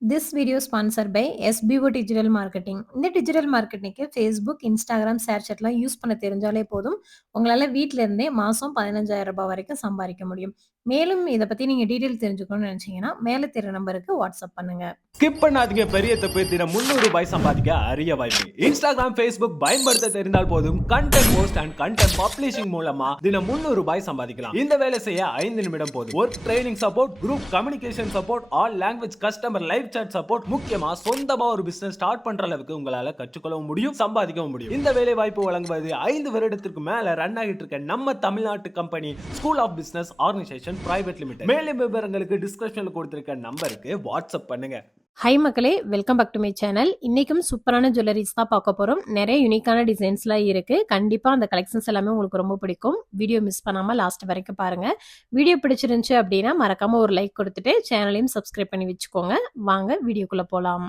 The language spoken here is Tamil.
This video sponsored by SBO Digital Marketing. இந்த டிஜிட்டல் மார்க்கெட்டிங்க்கு Facebook, Instagram, Share யூஸ் பண்ண தெரிஞ்சாலே போதும். உங்களால வீட்ல இருந்தே மாசம் ரூ. 15,000 வரைக்கும் சம்பாதிக்க முடியும். மேலும் இத பத்தி நீங்க டீடைல் தெரிஞ்சுக்கணும்னு நினைச்சீங்கன்னா, மேல தெரிய நம்பருக்கு வாட்ஸ்அப் பண்ணுங்க. ஸ்கிப் பண்ணாதீங்க, பெரிய தப்பு. தினம் ரூ. 300 சம்பாதிக்க அரிய வாய்ப்பு. Instagram, Facebook பயன்படுத்த தெரிந்தால் போதும். Content post and content publishing மூலமா தினம் ரூ. 300 சம்பாதிக்கலாம். இந்த வேலை செய்ய 5 நிமிடம் போதும். Work training support, group communication support, all language customer live chat support, முக்கியமா சொந்தமா ஒரு பிசினஸ் ஸ்டார்ட் பண்ற அளவுக்கு உங்களால கற்றுக்கொள்ளவும் முடியும், சம்பாதிக்கவும் முடியும். இந்த வேலை வாய்ப்பு வழங்குவது 5 வருடத்திற்கு மேல ரன் ஆகிட்டு இருக்க நம்ம தமிழ்நாட்டு company school of business organisation private limited. மேலும் விவரங்களுக்கு டிஸ்கிரிப்ஷன்ல கொடுத்திருக்க நம்பருக்கு வாட்ஸ்அப் பண்ணுங்க. ஹை மக்களே, welcome back to my channel. இன்னைக்கும் சூப்பரான ஜுவல்லரிஸ் தான் பார்க்க போறோம். நிறைய யூனிக்கான டிசைன்ஸ்லாம் இருக்கு. கண்டிப்பா அந்த கலெக்ஷன்ஸ் எல்லாமே உங்களுக்கு ரொம்ப பிடிக்கும். வீடியோ மிஸ் பண்ணாம லாஸ்ட் வரைக்கும் பாருங்க. வீடியோ பிடிச்சிருந்துச்சு அப்படின்னா மறக்காம ஒரு லைக் கொடுத்துட்டு சேனலையும் சப்ஸ்கிரைப் பண்ணி வச்சுக்கோங்க. வாங்க வீடியோக்குள்ள போலாம்.